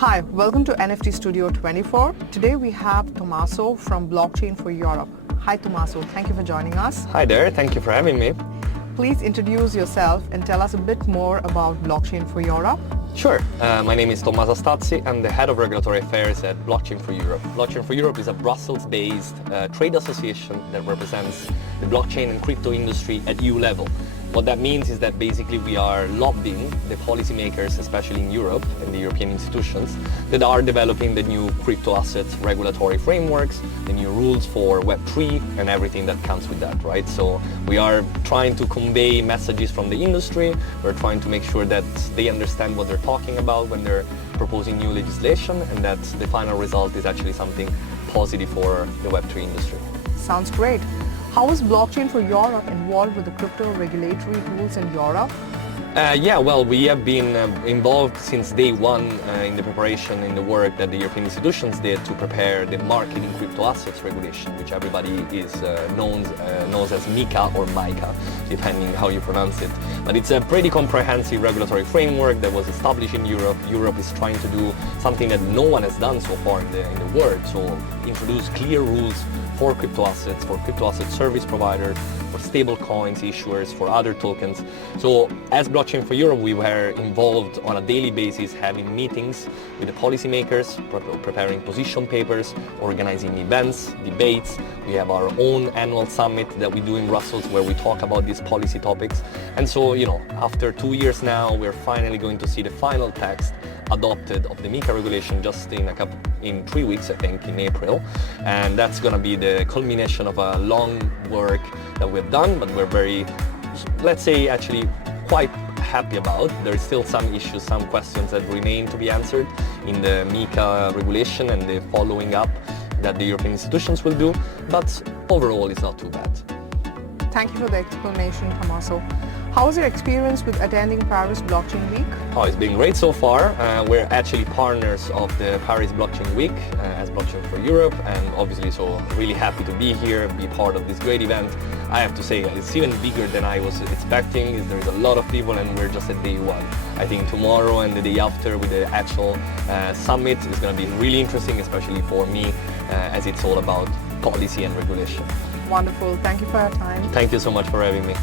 Hi, welcome to NFT Studio 24. Today we have Tommaso from Blockchain for Europe. Hi Tommaso, thank you for joining us. Hi there, thank you for having me. Please introduce yourself and tell us a bit more about Blockchain for Europe. Sure, my name is Tommaso Astazi. I'm the Head of Regulatory Affairs at Blockchain for Europe. Blockchain for Europe is a Brussels-based trade association that represents the blockchain and crypto industry at EU level. What that means is that basically we are lobbying the policymakers, especially in Europe and the European institutions, that are developing the new crypto assets regulatory frameworks, the new rules for Web3 and everything that comes with that, right? So we are trying to convey messages from the industry. We're trying to make sure that they understand what they're talking about when they're proposing new legislation, and that the final result is actually something positive for the Web3 industry. Sounds great. How is Blockchain for Europe involved with the crypto regulatory rules in Europe? We have been involved since day one in the preparation, in the work that the European institutions did to prepare the market in crypto assets regulation, which everybody knows as MiCA or MiCA, depending how you pronounce it. But it's a pretty comprehensive regulatory framework that was established in Europe. Europe is trying to do something that no one has done so far in the world, so introduce clear rules for crypto asset service providers, for stable coins issuers, for other tokens. So as Blockchain for Europe, we were involved on a daily basis having meetings with the policymakers, preparing position papers, organizing events, debates. We have our own annual summit that we do in Brussels where we talk about these policy topics. And so, after 2 years now, we're finally going to see the final text adopted of the MiCA regulation just in 3 weeks, I think, in April. And that's going to be the culmination of a long work that we've done, but we're very, let's say, actually quite happy about. There's still some issues, some questions that remain to be answered in the MiCA regulation and the following up that the European institutions will do, but overall it's not too bad. Thank you for the explanation, Tommaso. How was your experience with attending Paris Blockchain Week? Oh, it's been great so far. We're actually partners of the Paris Blockchain Week as Blockchain for Europe, and obviously so really happy to be here, be part of this great event. I have to say it's even bigger than I was expecting. There's a lot of people and we're just at day one. I think tomorrow and the day after with the actual summit is going to be really interesting, especially for me, as it's all about policy and regulation. Wonderful. Thank you for your time. Thank you so much for having me.